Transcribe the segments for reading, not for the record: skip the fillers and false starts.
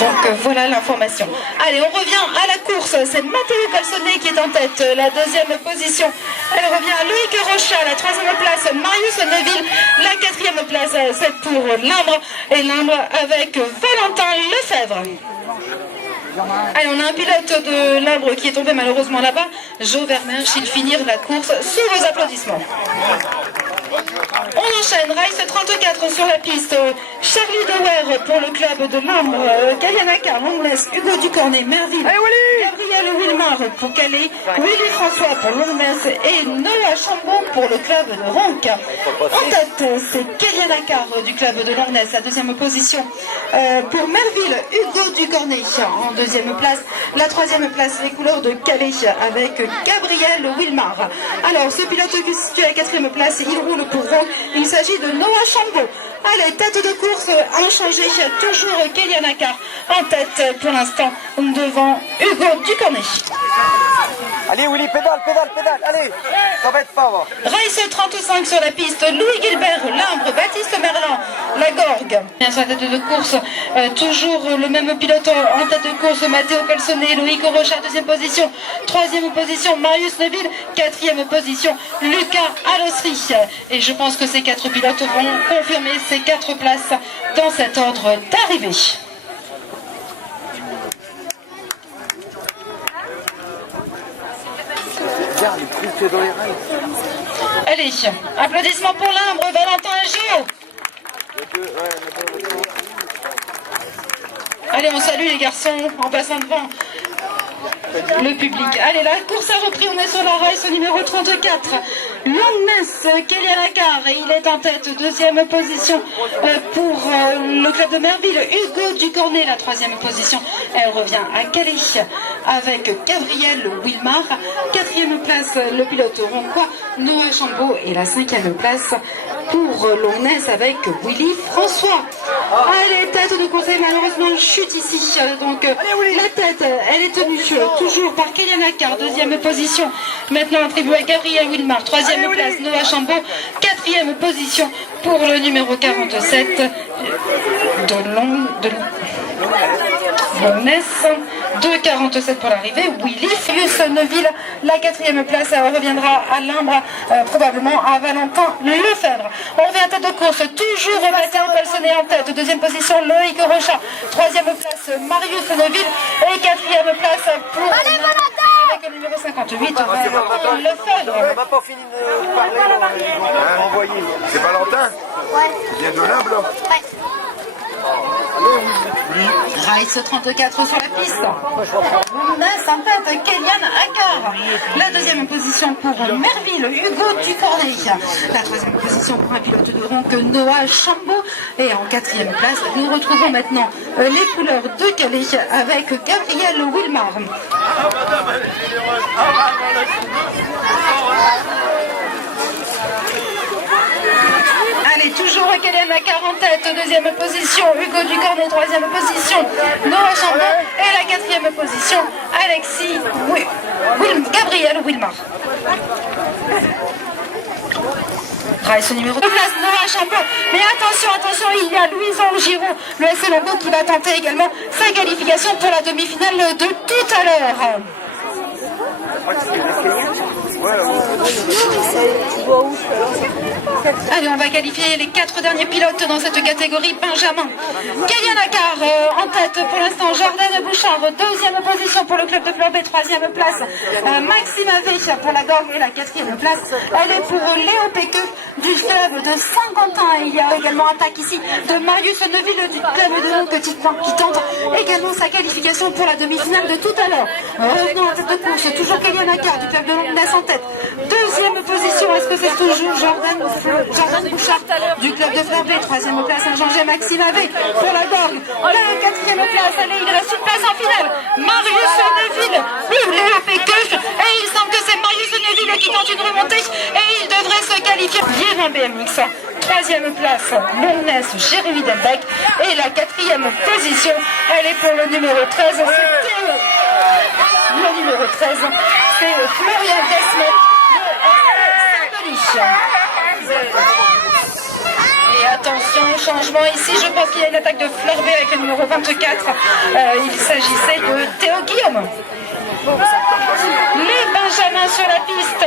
Donc voilà l'information. Allez, on revient à la course. C'est Matteo Calzone qui est en tête. La deuxième position, elle revient à Loïc Rochat. La troisième place, Marius Neuville. La quatrième place, c'est pour l'Imbre. Et l'Imbre avec Valentin Lefebvre. Allez, on a un pilote de l'Imbre qui est tombé malheureusement là-bas. Jo Vermersch, il finit la course sous vos applaudissements. On enchaîne, Race 34 sur la piste. Charlie Dewer pour le club de l'Imbre, Kayanaka, Longnes, Hugo Ducornet, Merville, Gabriel Wilmar pour Calais, Willy François pour Longnes et Noah Chambaud pour le club de Ronc. En tête, c'est Kayanaka du club de Longnes, la deuxième position. Pour Merville, Hugo Ducornet en deuxième place. La troisième place, les couleurs de Calais avec Gabriel Wilmar. Alors, ce pilote qui se situe à la quatrième place, il roule pour Ronc. Il s'agit de Noah Chambaud. Allez, tête de course inchangée, toujours Kélian Akar en tête pour l'instant devant Hugo Ducornet. Allez Willy, pédale, allez, ça va être fort. Race 35 sur la piste, Louis Gilbert, l'Imbre, Baptiste Merlan, la Gorgue. Bien sur la tête de course, toujours le même pilote en tête de course, Matteo Calzone, Loïc Rochat, deuxième position, troisième position, Marius Neuville, quatrième position, Lucas Alosri. Et je pense que ces quatre pilotes vont confirmer ces quatre places dans cet ordre d'arrivée. Allez, applaudissements pour l'Imbre, Valentin et Géo. Allez, on salue les garçons en passant devant le public. Allez, la course a repris, on est sur la race au numéro 34. Longnes, Kélian Akar, et il est en tête, deuxième position pour le club de Merville. Hugo Ducornet, la troisième position, elle revient à Calais avec Gabriel Wilmar. Quatrième place, le pilote ronquois Noah Chambaud, et la cinquième place pour Longnes avec Willy François. Allez, tête de conseil, malheureusement chute ici. Donc la tête, elle est tenue toujours par Kélian Akar, deuxième position. Maintenant attribué à Gabriel Wilmar, troisième place Noah Chambaud, quatrième position pour le numéro 47 de Longnes. 2,47 pour l'arrivée. Willy Neuville, la quatrième place, elle reviendra à l'Imbre, probablement à Valentin Lefebvre. On revient à tête de course, toujours Matteo Calzone en tête, deuxième position Loïc Rochat, troisième place Marius Neuville et quatrième place pour avec le numéro 58 Valentin Lefebvre. On n'a pas fini de parler. C'est Valentin? Ouais. Il vient de l'Imbre, là? Ouais. Race 34 sur la piste. Longnes en tête, Kélian Akar. La deuxième position pour Merville, Hugo Ducornet. La troisième position pour un pilote de Ronc, Noah Chambaud. Et en quatrième place, nous retrouvons maintenant les couleurs de Calais avec Gabriel Wilmar. Allez, toujours Kélian Akar en tête, deuxième position, Hugo Ducornet, troisième position, Noah Chambaud, et la quatrième position, Gabriel Wilmar. Race numéro 2 place, Noah Chambaud. Mais attention, il y a Louison Giraud, le SL Longo, qui va tenter également sa qualification pour la demi-finale de tout à l'heure. Allez, on va qualifier les 4 derniers pilotes dans cette catégorie Benjamin. Kélian Akar en tête pour l'instant, Jordan Bouchard, deuxième position pour le club de Flambé, troisième place Maxime Ave pour la Gorgue, et la quatrième place, elle est pour Léo Péqueux du club de Saint-Quentin. Il y a également attaque ici de Marius Neuville du club de Ronc qui tente également sa qualification pour la demi-finale de tout à l'heure. Revenons à tête de course, toujours Kélian Akar du club de Longnes en tête. Deuxième position, est-ce que c'est toujours Jordan Bouchard du club de Flambé? Troisième place, Saint-Jean Maxime Ave pour la Gorgue. La quatrième place, allez, il reste une place en finale. Marius Neuville, Léo Péqueux, et il semble que c'est Marius Neuville qui tente une remontée et il devrait se qualifier. Guérin BMX, troisième place, Longnes, Jérémy Delbecq, et la quatrième position, elle est pour le numéro 13, c'est Théo. Le numéro 13, c'est Florian Desmet de Saint-Denis. Et attention, changement ici, je pense qu'il y a une attaque de Fleur B avec le numéro 24. Il s'agissait de Théo Guillaume. Les Benjamins sur la piste.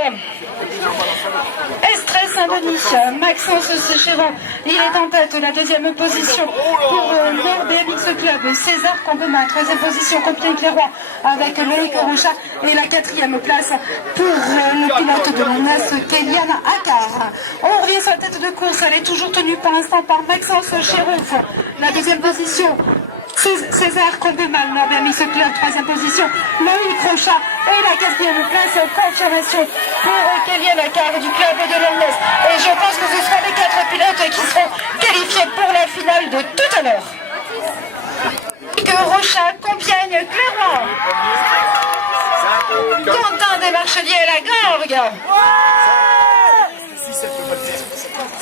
Estrée Saint-Denis, Maxence Séchéron, il est en tête, la deuxième position pour Nord BMX Club. César Combeman, troisième position, Compiègne-Clairoy avec Loïc Rochat. Et la quatrième place pour le pilote de l'ONAS, Kélian Akar. On revient sur la tête de course, elle est toujours tenue pour l'instant par Maxence Chérouf. La deuxième position, César Combeman, Nord BMX Club, troisième position, Loïc Rochat. Et la quatrième place, confirmation pour Kélian Akar du club de l'ONAS. Et je pense que ce seront les 4 pilotes qui seront qualifiés pour la finale de tout à l'heure. Rochat, Compiègne, Clairoy. Quentin des Marcheliers à la Gorgue.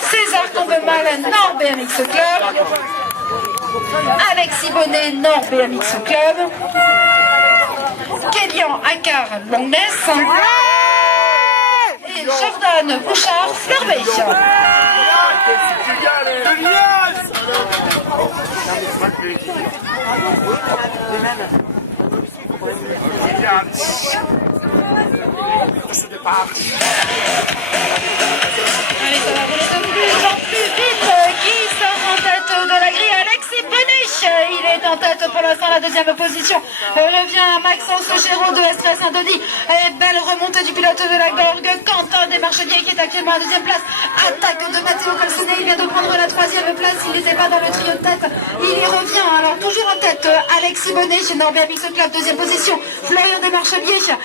César Combeman, Nord BMX Club. Alexis Bonnet, Nord BMX Club. Kélian Akar, Longness. Et Jordan Bouchard, Fleur B. Allez, ça va rouler de plus en plus vite. Qui sort en tête de la grille? Alexis Bonnet. Il est en tête pour l'instant, la deuxième position. Revient Maxence Géraud de Estrée Saint-Denis. Et belle remontée du pilote de la Gorgue. Quentin des Marcheliers qui est actuellement à la deuxième place. Attaque de Mathéo Colsonnet. Il vient de prendre la troisième place. Il n'était pas dans le trio de tête. Il y revient. Alors toujours en tête. Alexis Bonnet chez Nord BMX Club, deuxième position. Florian des Marcheliers.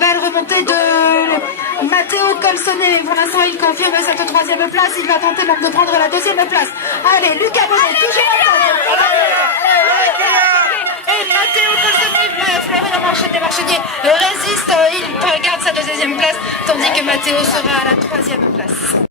Belle remontée de Mathéo Colsonnet. Pour l'instant, il confirme cette troisième place. Il va tenter même de prendre la deuxième place. Allez, Lucas Bonnet, toujours en tête. Et Mathéo Colsonnet, Florian des Marcheliers résiste. Il garde sa deuxième place, tandis que Mathéo sera à la troisième place.